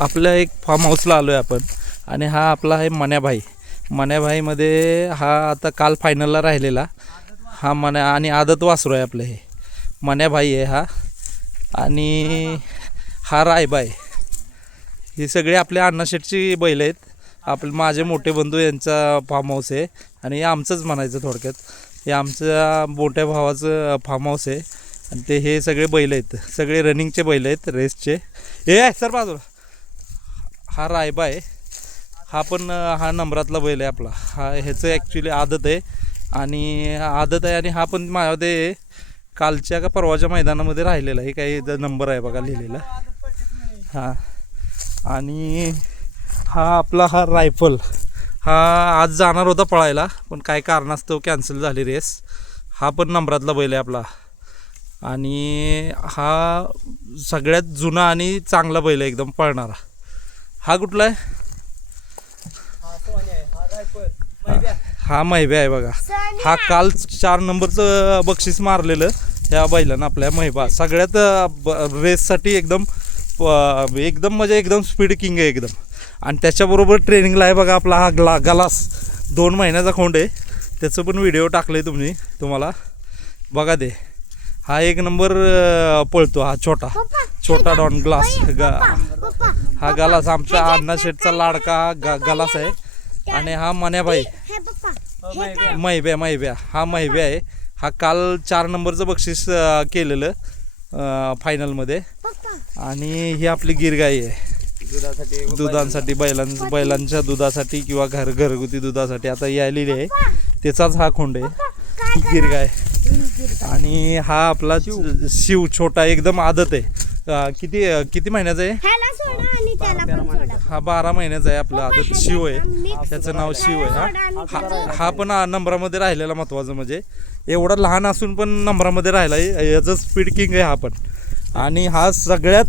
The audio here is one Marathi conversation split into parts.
आपल्या एक फार्म हाऊसला आलो आहे आपण आणि हा आपला आहे मन्याभाई. मन्याभाईमध्ये हा आता काल फायनलला राहिलेला हा मन्या आणि आदत वासरू आहे आपलं. हे मन्याभाई आहे हा आणि हा रायबा आहे. ही सगळे आपल्या अण्णाशेठची बैल आहेत. आपले माझे मोठे बंधू यांचा फार्म हाऊस आहे आणि हे आमचंच म्हणायचं थोडक्यात. हे आमच्या मोठ्या भावाचं फार्म हाऊस आहे आणि ते हे सगळे बैल आहेत. सगळे रनिंगचे बैल आहेत, रेसचे. हे आहे सर बाजूला. हा रायबा आहे. हा पण हा नंबरातला बैल आहे आपला. हा ह्याचं ॲक्च्युली आदत आहे आणि हा पण माझ्यामध्ये कालच्या का परवाच्या मैदानामध्ये राहिलेला आहे. काही नंबर आहे बघा लिहिलेला. हां आणि हा आपला हा रायफल हा आज जाणार होता पळायला पण काय कारणास्तव कॅन्सल झाली रेस. हा पण नंबरातला बैल आहे आपला आणि हा सगळ्यात जुना आणि चांगला बैल आहे एकदम पळणारा. हा कुठला आहे? हा महिब्या आहे बघा. हा काल 4 नंबरचं बक्षीस मारलेलं ह्या बैलानं आपल्या महिबा. सगळ्यात रेससाठी एकदम म्हणजे एकदम स्पीड किंग आहे एकदम. आणि त्याच्याबरोबर ट्रेनिंगला आहे बघा आपला हा गलास 2 महिन्याचा खोंड आहे. त्याचं पण व्हिडिओ टाकले तुम्हाला बघा ते. हा 1 नंबर पळतो. हा छोटा डॉन ग्लास हा गलास आमच्या अण्णाशेठचा लाडका गलास आहे. आणि हा मन्याभाई महिब्या हा महिब्या आहे. हा काल 4 नंबरचं बक्षीस केलेलं फायनलमध्ये. आणि ही आपली गिरगाई आहे दुधांसाठी बैलांच्या दुधासाठी किंवा घरगुती दुधासाठी आता यायलेली आहे. त्याचाच हा खोंड आहे गिरगाय. आणि हा आपला शिव छोटा एकदम आदत आहे. किती महिन्याचा आहे? हा 12 महिन्याचा आहे आपला आदत. शिव आहे त्याचं नाव शिव आहे. हा पण नंबरामध्ये राहिलेला महत्वाचं म्हणजे एवढा लहान असून पण नंबरामध्ये राहिला आहे. याचं स्पीड किंग आहे हा पण. आणि हा सगळ्यात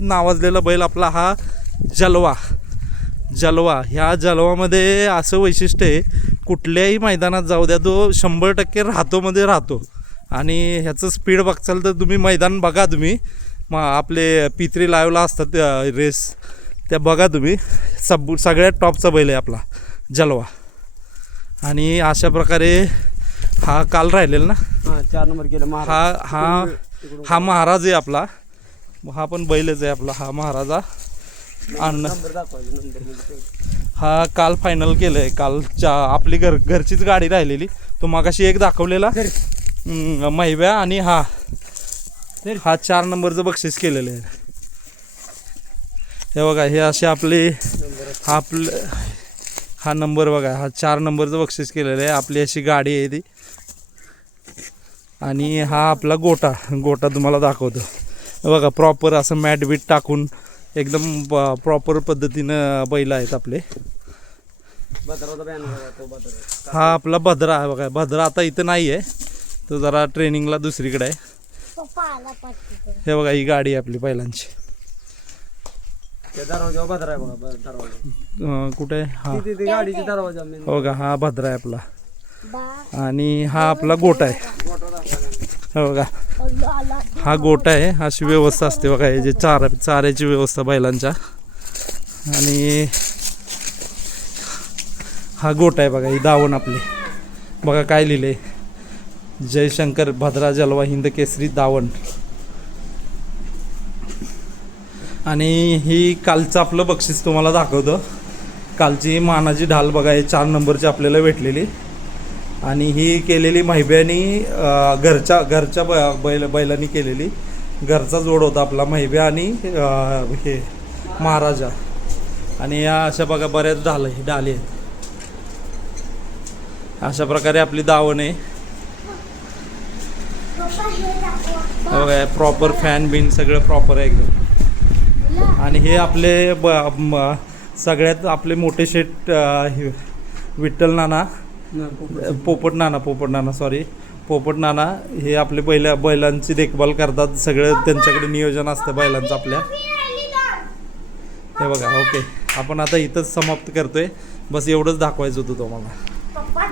नावाजलेला बैल आपला हा जलवा. ह्या जलवामध्ये असं वैशिष्ट्य आहे कुठल्याही मैदानात जाऊ द्या तो 100% राहतो. आणि ह्याचं स्पीड बघचाल तर तुम्ही मैदान बघा. तुम्ही आपले P3 लाईव्हला असतात रेस त्या बघा तुम्ही. सगळ्यात टॉपचा बैल आहे आपला जलवा. आणि अशा प्रकारे हा काल राहिलेला ना 4 नंबर केलं. हा महाराज आहे आपला. हा पण बैलच आहे आपला. हा महाराजा अण्णा हा काल फायनल केलंय. कालच्या आपली घरचीच गाडी राहिलेली. तो मागाशी एक दाखवलेला महिब्या आणि हा 4 नंबरचं बक्षीस केलेलं आहे. हे बघा हे असे आपले हा नंबर बघा. हा 4 नंबरचं बक्षीस केलेलं आहे. आपली अशी गाडी आहे ती. आणि हा आपला गोटा तुम्हाला दाखवतो बघा. प्रॉपर असं मॅट बीट टाकून एकदम प्रॉपर पद्धतीनं बैल आहेत आपले. हा आपला भद्रा आहे बघा. भद्रा आता इथं नाही आहे, तो जरा ट्रेनिंगला दुसरीकडे आहे. हे बघा ही गाडी आहे आपली बैलांची. कुठे हा हो का. हा भद्रा आहे आपला. आणि हा आपला गोटा आहे हो बघा. हा गोटा आहे. अशी व्यवस्था असते बघा. हे जे चाऱ्याची व्यवस्था बैलांच्या. आणि हा गोटा आहे बघा. ही दावण आपली बघा काय लिहिले. जयशंकर भद्रा जलवा हिंद केसरी दावण. आणि ही कालचं आपलं बक्षीस तुम्हाला दाखवतं. कालची मानाची ढाल बघा. हे 4 नंबरची आपल्याला भेटलेली. आणि ही केलेली महिब्यानी घरच्या बैलांनी केलेली. घरचा जोड होता आपला महिब्या आणि हे महाराजा. आणि या अशा बघा बऱ्याच ढाली आहेत. अशा प्रकारे आपली दावण आहे बघा. प्रॉपर फॅन बिन सगळं प्रॉपर आहे एकदम. आणि हे आपले सगळ्यात आपले मोठे शेठ विठ्ठल नाना पोपट नाना हे आपले बैलांची देखभाल करतात. सगळं त्यांच्याकडे नियोजन असतं बैलांचं आपल्या. हे बघा. ओके आपण आता इथंच समाप्त करतोय. बस एवढंच दाखवायचं होतं तुम्हाला.